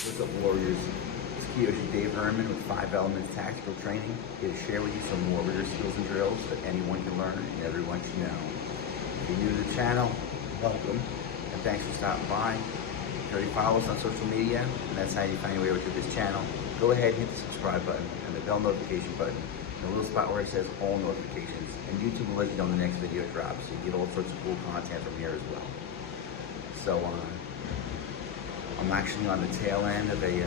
What's up, Warriors? It's Kiyoshi Dave Herman with 5 Elements Tactical Training, here to share with you some warrior skills and drills that anyone can learn and everyone should know. If you're new to the channel, welcome, and thanks for stopping by. If you already follow us on social media, and that's how you find your way over to this channel, go ahead and hit the subscribe button and the bell notification button, and a little spot where it says all notifications, and YouTube will let you know when the next video drops, so you get all sorts of cool content from here as well. So, I'm actually on the tail end of a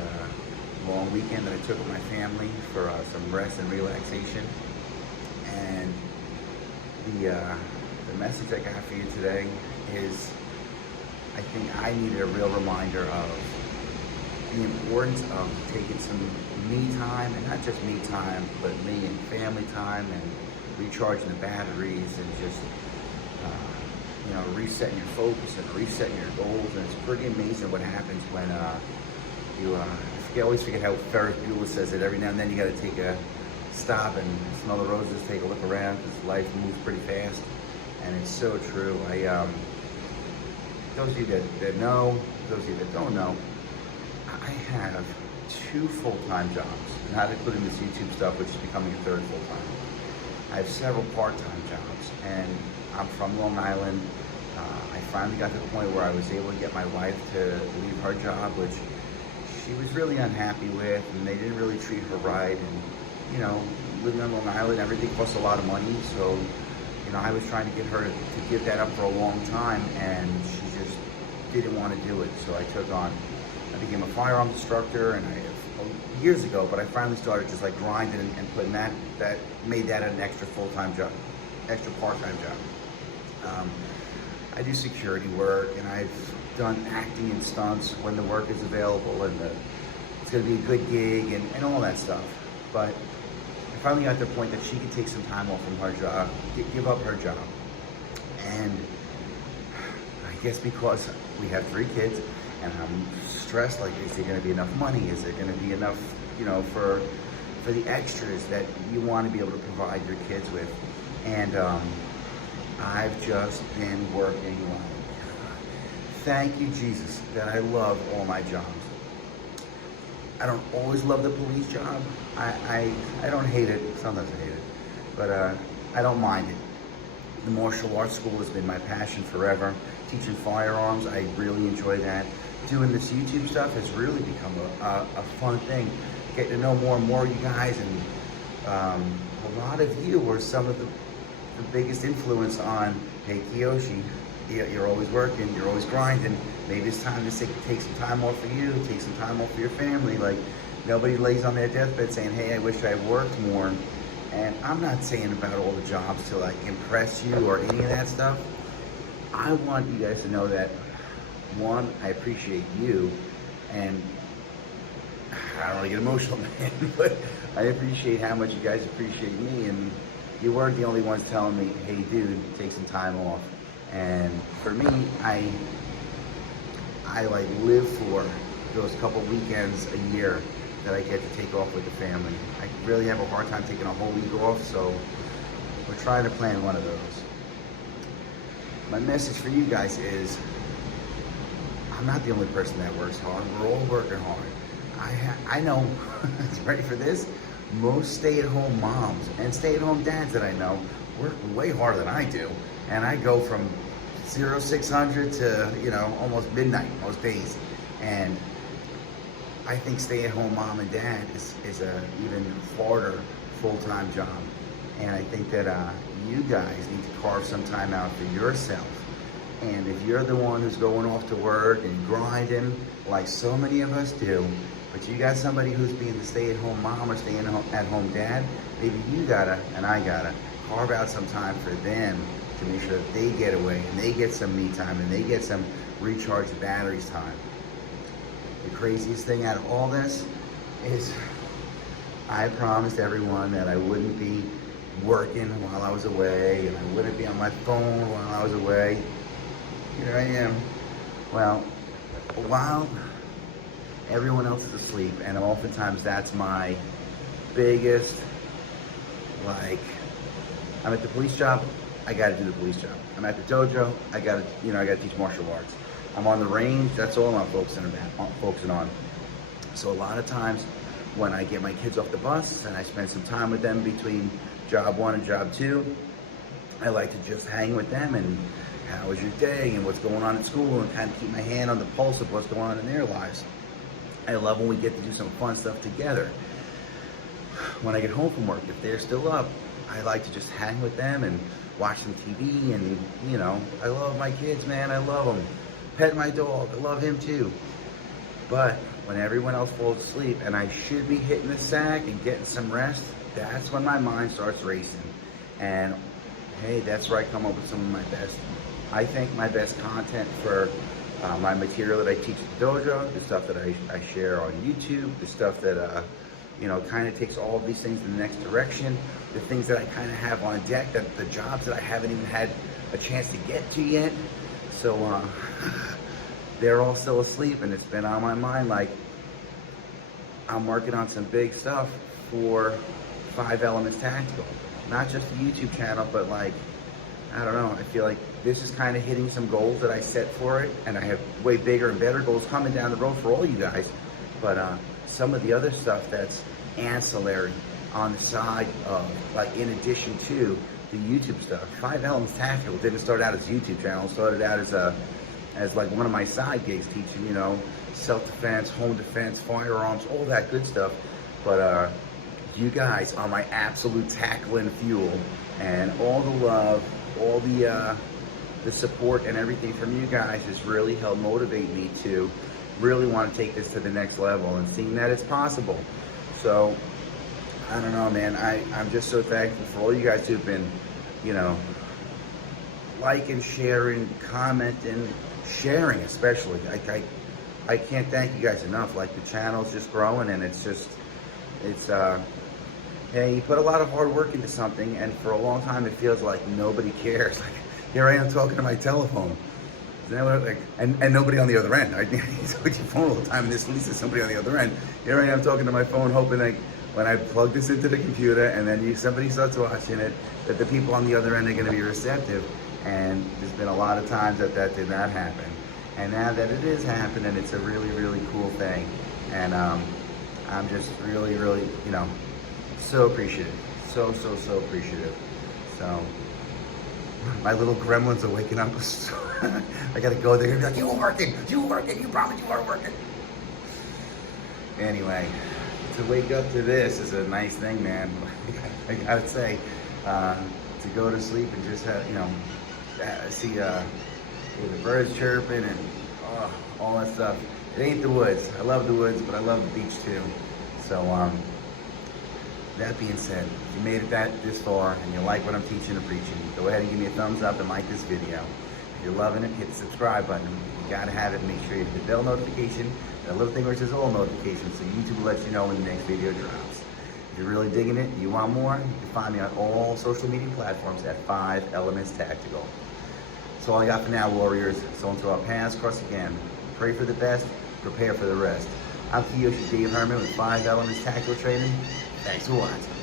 long weekend that I took with my family for some rest and relaxation. And the message I got for you today is, I think I needed a real reminder of the importance of taking some me time, and not just me time, but me and family time, and recharging the batteries, and just resetting your focus and resetting your goals. And it's pretty amazing what happens when you always forget how Ferris Bueller says it. Every now and then you got to take a stop and smell the roses, take a look around, because life moves pretty fast. And it's so true. Those of you that know, those of you that don't know, I have 2 full-time jobs, not including this YouTube stuff, which is becoming a 3rd full-time. I have several part-time jobs, and I'm from Long Island. I finally got to the point where I was able to get my wife to leave her job, which she was really unhappy with, and they didn't really treat her right. And living on Long Island, everything costs a lot of money, so I was trying to get her to give that up for a long time, and she just didn't want to do it. So I became a firearms instructor, and years ago, but I finally started just like grinding and putting made that an extra full-time job, extra part-time job. I do security work, and I've done acting and stunts when the work is available, and it's going to be a good gig, and all that stuff. But I finally got to the point that she could take some time off from her job, give up her job. And I guess because we have 3 kids, and I'm stressed, like, is there going to be enough money? Is there going to be enough, for the extras that you want to be able to provide your kids with? And I've just been working thank you, Jesus, that I love all my jobs. I don't always love the police job. I don't hate it. Sometimes I hate it, but I don't mind it. The martial arts school has been my passion forever. Teaching firearms, I really enjoy that. Doing this YouTube stuff has really become a fun thing. Getting to know more and more of you guys, and a lot of you are some of the biggest influence on, hey Kiyoshi, you're always working, you're always grinding. Maybe it's time to take some time off for you, take some time off for your family. Like, nobody lays on their deathbed saying, hey, I wish I worked more. And I'm not saying about all the jobs to like impress you or any of that stuff. I want you guys to know that, one, I appreciate you, and I don't really get emotional, man, but I appreciate how much you guys appreciate me, and you weren't the only ones telling me, hey dude, take some time off. And for me, I like live for those couple weekends a year that I get to take off with the family. I really have a hard time taking a whole week off, so we're trying to plan one of those. My message for you guys is, I'm not the only person that works hard. We're all working hard. I know, ready for this? Most stay-at-home moms and stay-at-home dads that I know work way harder than I do. And I go from 0600 to, almost midnight most days. And I think stay-at-home mom and dad is a even harder full-time job. And I think that you guys need to carve some time out for yourself. And if you're the one who's going off to work and grinding, like so many of us do, but you got somebody who's being the stay-at-home mom or stay-at-home dad, maybe you gotta, and I gotta, carve out some time for them to make sure that they get away, and they get some me time, and they get some recharged batteries time. The craziest thing out of all this is, I promised everyone that I wouldn't be working while I was away, and I wouldn't be on my phone while I was away. Here I am. Well, while everyone else is asleep, and oftentimes that's my biggest, like, I'm at the police job, I gotta do the police job. I'm at the dojo, I gotta teach martial arts. I'm on the range, that's all I'm focusing on. So a lot of times when I get my kids off the bus and I spend some time with them between job 1 and job 2, I like to just hang with them and how was your day and what's going on at school, and kind of keep my hand on the pulse of what's going on in their lives. I love when we get to do some fun stuff together. When I get home from work, if they're still up, I like to just hang with them and watch some TV, and you know, I love my kids, man, I love them. Pet my dog, I love him too. But when everyone else falls asleep and I should be hitting the sack and getting some rest, that's when my mind starts racing. And hey, that's where I come up with some of my best, I think my best content for my material that I teach at the dojo, the stuff that I share on YouTube, the stuff that you know, kind of takes all of these things in the next direction, the things that I kind of have on deck, that the jobs that I haven't even had a chance to get to yet. So they're all still asleep, and it's been on my mind. Like, I'm working on some big stuff for 5 Elements Tactical, not just the YouTube channel, but like, I don't know, I feel like this is kind of hitting some goals that I set for it, and I have way bigger and better goals coming down the road for all you guys. But some of the other stuff that's ancillary on the side of, like, in addition to the YouTube stuff. 5 Elements Tactical didn't start out as a YouTube channel. It started out as like one of my side gigs, teaching, you know, self-defense, home defense, firearms, all that good stuff. But you guys are my absolute tackling fuel, and all the love, all the support and everything from you guys has really helped motivate me to really want to take this to the next level, and seeing that it's possible. So I don't know, man, I'm just so thankful for all you guys who've been, you know, liking, sharing, commenting, sharing especially. I can't thank you guys enough. Like, the channel's just growing, and it's hey, you put a lot of hard work into something, and for a long time it feels like nobody cares. Like, here I am talking to my telephone. And nobody on the other end. I talk to your phone all the time, and there's at least somebody on the other end. Here I am talking to my phone, hoping that when I plug this into the computer and then somebody starts watching it, that the people on the other end are going to be receptive. And there's been a lot of times that did not happen. And now that it is happening, it's a really, really cool thing. And I'm just really, really, you know, so appreciative. So appreciative. So my little gremlins are waking up. I gotta go there and be like, you working, you promised you weren't working. Anyway, to wake up to this is a nice thing, man. I gotta say, to go to sleep and just have, you know, see the birds chirping and all that stuff. It ain't the woods. I love the woods, but I love the beach too. So that being said, if you made it this far and you like what I'm teaching and preaching, go ahead and give me a thumbs up and like this video. If you're loving it, hit the subscribe button. You gotta have it. Make sure you hit the bell notification, that little thing where it says all notifications, so YouTube will let you know when the next video drops. If you're really digging it and you want more, you can find me on all social media platforms at 5 Elements Tactical. That's all I got for now, warriors. So until our paths cross again, pray for the best, prepare for the rest. I'm Kiyoshi Dave Herman with 5 Elements Tactical Training. Thanks for watching.